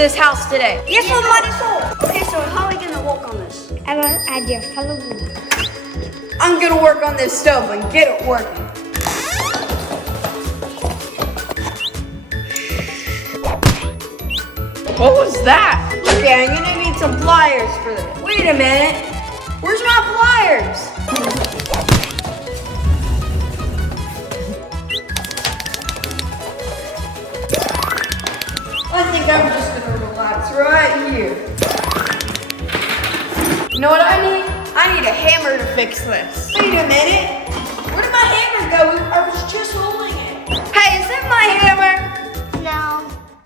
this house today. Yes, somebody sold. Okay, so how are we gonna work on this? I have an idea. Follow me. I'm gonna work on this stove and get it working. What was that? Okay, I'm gonna need some pliers for this. Wait a minute. Where's my pliers? I think I'm just gonna relax right here. You know what I need? I need a hammer to fix this. Wait a minute. Where did my hammer go? I was just holding it. Hey, is that my hammer?